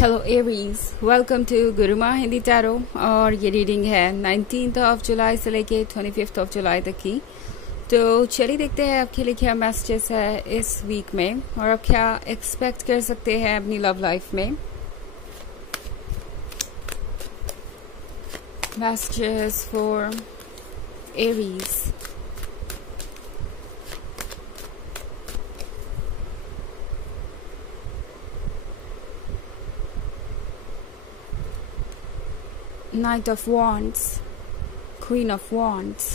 Hello Aries, welcome to Guruma Hindi tarot. और ये reading है 19 जुलाई से लेके 25 जुलाई तक की। तो चलिए देखते हैं आपके लिए क्या मैसेजेस है इस वीक में और आप क्या एक्सपेक्ट कर सकते हैं अपनी लव लाइफ में। Messages for Aries. Knight of Wands, Queen of Wands,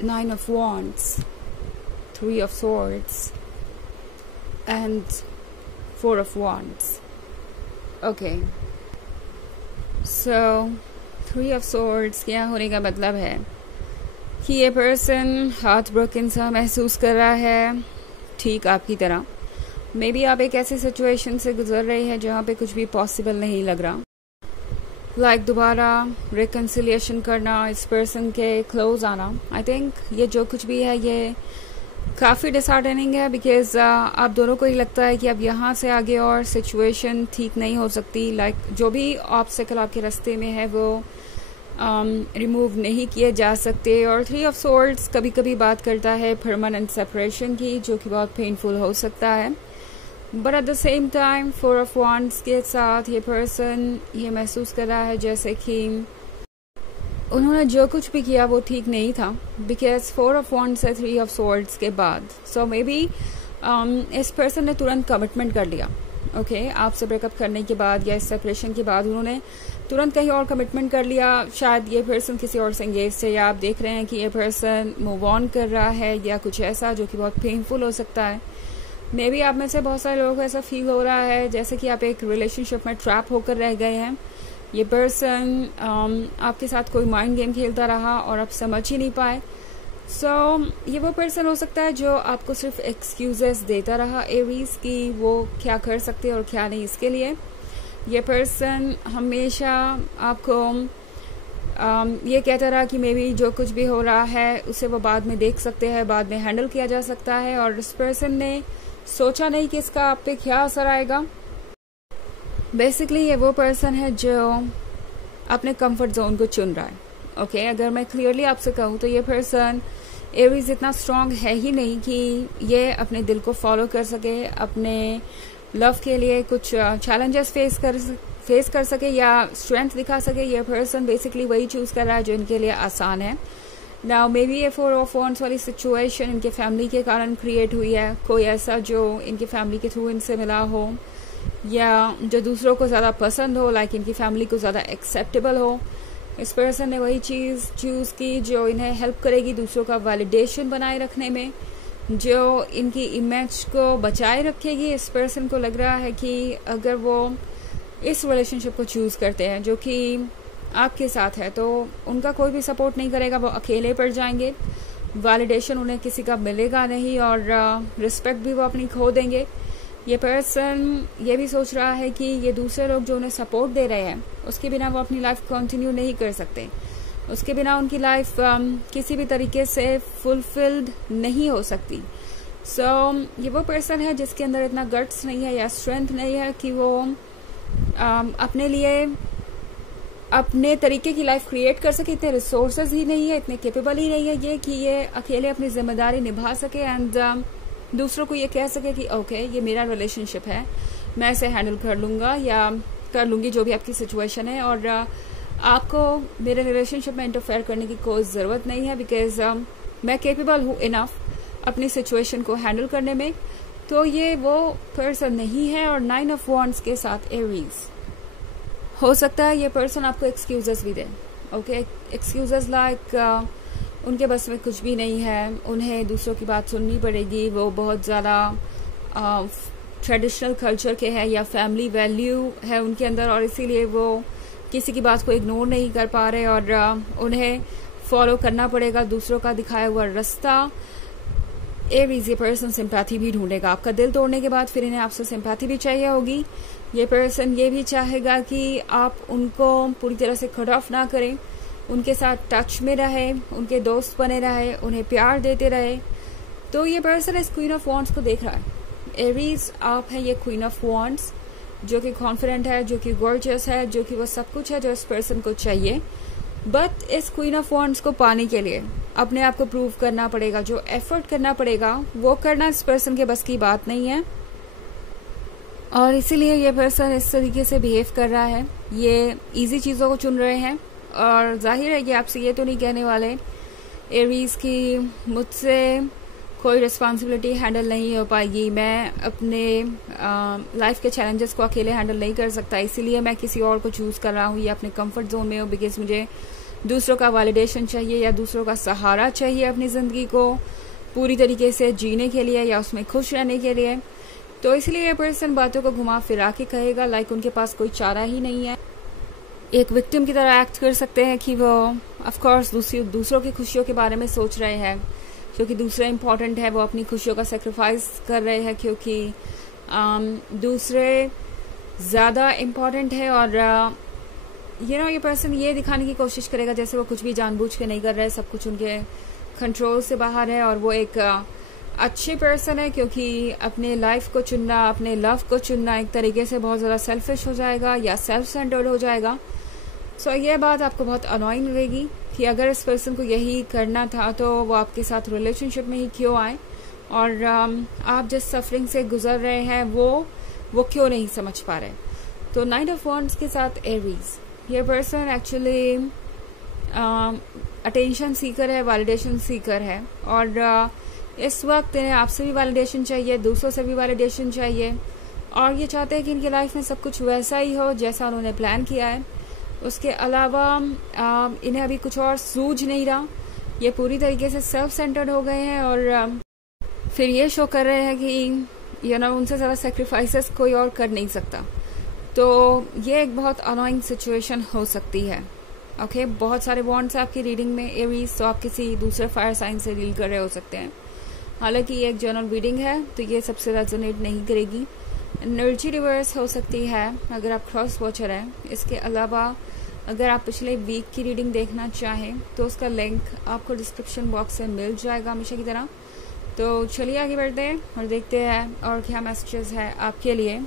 Nine of Wands, Three of Swords, and Four of Wands. Okay. So, Three of Swords क्या होने का मतलब है कि ये पर्सन हार्ट ब्रोकन सा महसूस कर रहा है, ठीक आपकी तरह। मे बी आप एक ऐसी सिचुएशन से गुजर रहे हैं जहाँ पे कुछ भी पॉसिबल नहीं लग रहा। लाइक दोबारा रिकन्सिलिएशन करना, इस पर्सन के क्लोज आना। आई थिंक ये जो कुछ भी है ये काफ़ी डिसहार्टनिंग है बिकॉज आप दोनों को ही लगता है कि अब यहाँ से आगे और सिचुएशन ठीक नहीं हो सकती। लाइक जो भी ऑब्स्टेकल आपके रास्ते में है वो रिमूव नहीं किए जा सकते। और थ्री ऑफ सोर्ड्स कभी कभी बात करता है परमानेंट सेपरेशन की, जो कि बहुत पेनफुल हो सकता है। But at the same time four of wands के साथ ये पर्सन ये महसूस कर रहा है जैसे कि उन्होंने जो कुछ भी किया वो ठीक नहीं था बिकॉज फोर ऑफ वॉन्ड्स है थ्री ऑफ सोर्ड्स के बाद। सो मे बी इस पर्सन ने तुरंत कमिटमेंट कर लिया। ओके, आपसे ब्रेकअप करने के बाद या इस सेपरेशन के बाद उन्होंने तुरंत कहीं और कमिटमेंट कर लिया। शायद ये पर्सन किसी और से एंगेज है या आप देख रहे हैं कि ये पर्सन मूव ऑन कर रहा है या कुछ ऐसा जो कि बहुत पेनफुल हो सकता है। मे बी आप में से बहुत सारे लोगों को ऐसा फील हो रहा है जैसे कि आप एक रिलेशनशिप में ट्रैप होकर रह गए हैं। ये पर्सन आपके साथ कोई माइंड गेम खेलता रहा और आप समझ ही नहीं पाए। सो ये वो पर्सन हो सकता है जो आपको सिर्फ एक्सक्यूजेस देता रहा एरीज की वो क्या कर सकते हैं और क्या नहीं। इसके लिए ये पर्सन हमेशा आपको ये कहता रहा कि मे बी जो कुछ भी हो रहा है उसे वो बाद में देख सकते हैं, बाद में हैंडल किया जा सकता है। और इस पर्सन ने सोचा नहीं कि इसका आप पे क्या असर आएगा। बेसिकली ये वो पर्सन है जो अपने कंफर्ट जोन को चुन रहा है। ओके, अगर मैं क्लियरली आपसे कहूँ तो ये पर्सन एरीज इतना स्ट्रांग है ही नहीं कि ये अपने दिल को फॉलो कर सके, अपने लव के लिए कुछ चैलेंजेस फेस कर सके या स्ट्रेंथ दिखा सके। ये पर्सन बेसिकली वही चूज कर रहा है जो इनके लिए आसान है। नाउ मे बी ये फोर ऑफ वॉन्ड्स वाली सिचुएशन इनके फैमिली के कारण क्रिएट हुई है। कोई ऐसा जो इनके फैमिली के थ्रू इनसे मिला हो या जो दूसरों को ज़्यादा पसंद हो, लाइक इनकी फैमिली को ज़्यादा एक्सेप्टेबल हो। इस पर्सन ने वही चीज़ चूज़ की जो इन्हें हेल्प करेगी दूसरों का वैलिडेशन बनाए रखने में, जो इनकी इमेज को बचाए रखेगी। इस पर्सन को लग रहा है कि अगर वो इस रिलेशनशिप को चूज़ करते हैं जो कि आपके साथ है तो उनका कोई भी सपोर्ट नहीं करेगा, वो अकेले पड़ जाएंगे। वैलिडेशन उन्हें किसी का मिलेगा नहीं और रिस्पेक्ट भी वो अपनी खो देंगे। ये पर्सन ये भी सोच रहा है कि ये दूसरे लोग जो उन्हें सपोर्ट दे रहे हैं उसके बिना वो अपनी लाइफ कंटिन्यू नहीं कर सकते, उसके बिना उनकी लाइफ किसी भी तरीके से फुलफिल्ड नहीं हो सकती। सो ये वो पर्सन है जिसके अंदर इतना गट्स नहीं है या स्ट्रेंथ नहीं है कि वो अपने लिए अपने तरीके की लाइफ क्रिएट कर सके। इतने रिसोर्सेज ही नहीं है, इतने कैपेबल ही नहीं है ये कि ये अकेले अपनी जिम्मेदारी निभा सके एंड दूसरों को ये कह सके कि ओके ये मेरा रिलेशनशिप है, मैं इसे हैंडल कर लूँगा या कर लूँगी, जो भी आपकी सिचुएशन है। और आपको मेरे रिलेशनशिप में इंटरफेयर करने की कोई ज़रूरत नहीं है बिकॉज मैं कैपेबल हूँ इनफ अपनी सिचुएशन को हैंडल करने में। तो ये वो पर्सन नहीं है। और नाइन ऑफ वॉन्ड्स के साथ एरीज हो सकता है ये पर्सन आपको एक्सक्यूजेस भी दे। ओके, एक्सक्यूजेस लाइक उनके बस में कुछ भी नहीं है, उन्हें दूसरों की बात सुननी पड़ेगी, वो बहुत ज़्यादा ट्रेडिशनल कल्चर के हैं या फैमिली वैल्यू है उनके अंदर और इसीलिए वो किसी की बात को इग्नोर नहीं कर पा रहे और उन्हें फॉलो करना पड़ेगा दूसरों का दिखाया हुआ रास्ता। एरीज ये पर्सन सिंपैथी भी ढूंढेगा आपका दिल तोड़ने के बाद, फिर इन्हें आपसे सिंपैथी भी चाहिए होगी। ये पर्सन ये भी चाहेगा कि आप उनको पूरी तरह से कट ऑफ ना करें, उनके साथ टच में रहे, उनके दोस्त बने रहे, उन्हें प्यार देते रहे। तो ये पर्सन इस क्वीन ऑफ वॉन्ड्स को देख रहा है। एरीज आप हैं ये क्वीन ऑफ वॉन्ड्स, जो कि कॉन्फिडेंट है, जो कि गॉर्जियस है, जो कि वो सब कुछ है जो इस पर्सन को चाहिए। बट इस क्वीन ऑफ वॉन्ड्स को पाने के लिए अपने आप को प्रूव करना पड़ेगा, जो एफर्ट करना पड़ेगा वो करना इस पर्सन के बस की बात नहीं है, और इसीलिए ये पर्सन इस तरीके से बिहेव कर रहा है। ये इजी चीज़ों को चुन रहे हैं, और जाहिर है कि आपसे ये तो नहीं कहने वाले एरीज की मुझसे कोई रिस्पॉन्सिबिलिटी हैंडल नहीं हो पाएगी, मैं अपने लाइफ के चैलेंजेस को अकेले हैंडल नहीं कर सकता, इसीलिए मैं किसी और को चूज़ कर रहा हूँ या अपने कंफर्ट जोन में हूँ, बिकॉज मुझे दूसरों का वैलिडेशन चाहिए या दूसरों का सहारा चाहिए अपनी ज़िंदगी को पूरी तरीके से जीने के लिए या उसमें खुश रहने के लिए। तो इसलिए ये पर्सन बातों को घुमा फिरा के कहेगा, लाइक उनके पास कोई चारा ही नहीं है। एक विक्टिम की तरह एक्ट कर सकते हैं कि वो ऑफकोर्स दूसरों की खुशियों के बारे में सोच रहे हैं, क्योंकि दूसरे इम्पॉर्टेंट है, वो अपनी खुशियों का सेक्रीफाइस कर रहे हैं क्योंकि दूसरे ज़्यादा इम्पॉर्टेंट है। और ये पर्सन ये दिखाने की कोशिश करेगा जैसे वो कुछ भी जानबूझ के नहीं कर रहे, सब कुछ उनके कंट्रोल से बाहर है, और वो एक अच्छे पर्सन है, क्योंकि अपने लाइफ को चुनना, अपने लव को चुनना एक तरीके से बहुत ज़्यादा सेल्फिश हो जाएगा या सेल्फ सेंटर्ड हो जाएगा। सो ये बात आपको बहुत अनॉइंग लगेगी कि अगर इस पर्सन को यही करना था तो वो आपके साथ रिलेशनशिप में ही क्यों आए, और आप जिस सफरिंग से गुजर रहे हैं वो क्यों नहीं समझ पा रहे। तो नाइट ऑफ वॉन्ड्स के साथ एरीज, ये पर्सन एक्चुअली अटेंशन सीकर है, वैलिडेशन सीकर है, और इस वक्त इन्हें आपसे भी वैलिडेशन चाहिए, दूसरों से भी वैलिडेशन चाहिए, और ये चाहते हैं कि इनकी लाइफ में सब कुछ वैसा ही हो जैसा उन्होंने प्लान किया है। उसके अलावा इन्हें अभी कुछ और सूझ नहीं रहा, ये पूरी तरीके से सेल्फ सेंटर्ड हो गए हैं, और फिर ये शो कर रहे हैं कि उनसे ज़्यादा सेक्रीफाइसेस कोई और कर नहीं सकता। तो ये एक बहुत अनोइंग सिचुएशन हो सकती है। ओके, बहुत सारे बॉन्ड्स आपकी रीडिंग में एरीज, तो आप किसी दूसरे फायर साइन से डील कर रहे हो सकते हैं। हालांकि ये एक जनरल रीडिंग है तो ये सबसे रेजोनेट नहीं करेगी। एनर्जी रिवर्स हो सकती है अगर आप क्रॉस वॉचर हैं। इसके अलावा अगर आप पिछले वीक की रीडिंग देखना चाहें तो उसका लिंक आपको डिस्क्रिप्शन बॉक्स में मिल जाएगा हमेशा की तरह। तो चलिए आगे बढ़ते हैं और देखते हैं और क्या मैसेजेस है आपके लिए।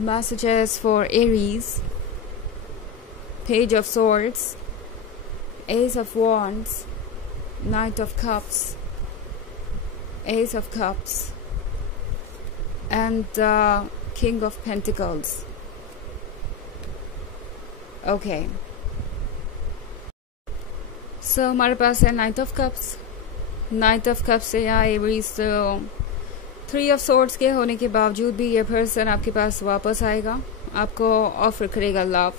Messages for Aries, Page of Swords, Ace of Wands, Knight of Cups, Ace of Cups, and King of Pentacles. Okay. So हमारे पास है Knight of Cups. Knight of Cups से यहाँ Aries तो 3 of Swords के होने के बावजूद भी ये पर्सन आपके पास वापस आएगा, आपको ऑफर करेगा लव।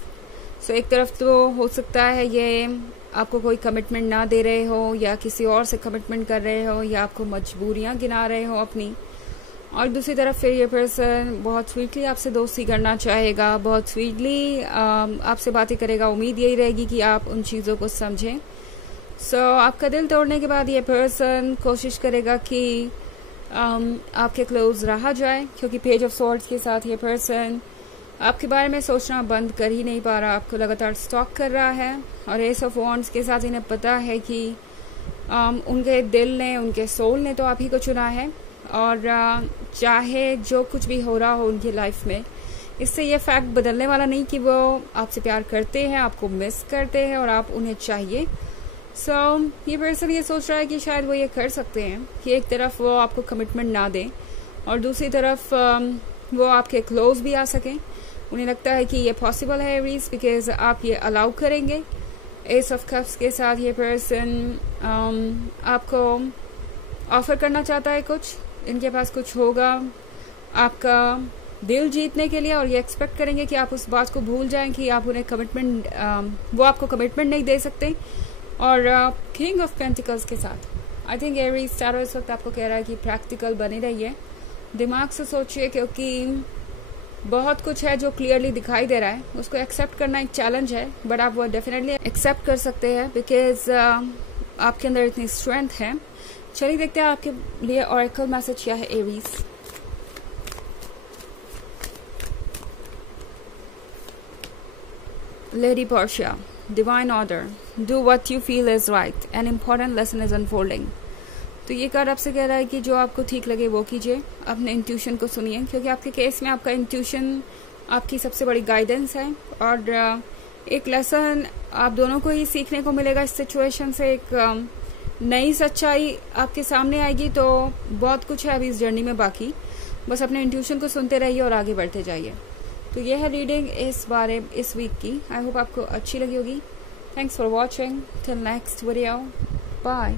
सो एक तरफ तो हो सकता है ये आपको कोई कमिटमेंट ना दे रहे हो या किसी और से कमिटमेंट कर रहे हो या आपको मजबूरियां गिना रहे हो अपनी, और दूसरी तरफ फिर ये पर्सन बहुत स्वीटली आपसे दोस्ती करना चाहेगा, बहुत स्वीटली आपसे बातें करेगा। उम्मीद यही रहेगी कि आप उन चीज़ों को समझें। सो आपका दिल तोड़ने के बाद ये पर्सन कोशिश करेगा कि आपके क्लोज रहा जाए, क्योंकि पेज ऑफ सॉर्ड्स के साथ ये पर्सन आपके बारे में सोचना बंद कर ही नहीं पा रहा, आपको लगातार स्टॉक कर रहा है। और एस ऑफ वॉन्ड्स के साथ इन्हें पता है कि उनके दिल ने, उनके सोल ने तो आप ही को चुना है, और चाहे जो कुछ भी हो रहा हो उनकी लाइफ में, इससे ये फैक्ट बदलने वाला नहीं कि वो आपसे प्यार करते हैं, आपको मिस करते हैं और आप उन्हें चाहिए। ये पर्सन ये सोच रहा है कि शायद वो ये कर सकते हैं कि एक तरफ वो आपको कमिटमेंट ना दें और दूसरी तरफ वो आपके क्लोज भी आ सकें। उन्हें लगता है कि ये पॉसिबल है एरीज, बिकॉज आप ये अलाउ करेंगे। एस ऑफ कप्स के साथ ये पर्सन आपको ऑफर करना चाहता है कुछ, इनके पास कुछ होगा आपका दिल जीतने के लिए, और ये एक्सपेक्ट करेंगे कि आप उस बात को भूल जाएं कि आप उन्हें कमिटमेंट, वो आपको कमिटमेंट नहीं दे सकते। और किंग ऑफ पेंटिकल्स के साथ आई थिंक एरीज स्टार इस वक्त आपको कह रहा है कि प्रैक्टिकल बने रहिए, दिमाग से सोचिए, क्योंकि बहुत कुछ है जो क्लियरली दिखाई दे रहा है, उसको एक्सेप्ट करना एक चैलेंज है, बट आप वो डेफिनेटली एक्सेप्ट कर सकते हैं बिकॉज आपके अंदर इतनी स्ट्रेंथ है। चलिए देखते हैं आपके लिए ऑरेकल मैसेज क्या है Aries. Lady Portia, Divine Order, do what you feel is right. An important lesson is unfolding. तो ये कार्ड आपसे कह रहा है कि जो आपको ठीक लगे वो कीजिए, अपने इंट्यूशन को सुनिए, क्योंकि आपके केस में आपका इंट्यूशन आपकी सबसे बड़ी गाइडेंस है। और एक लेसन आप दोनों को ही सीखने को मिलेगा इस सिचुएशन से। एक नई सच्चाई आपके सामने आएगी। तो बहुत कुछ है अभी इस जर्नी में बाकी, बस अपने इंट्यूशन को सुनते रहिए और आगे बढ़ते जाइए। तो यह है रीडिंग इस वीक की। आई होप आपको अच्छी लगी होगी। Thanks for watching. Till next video, bye.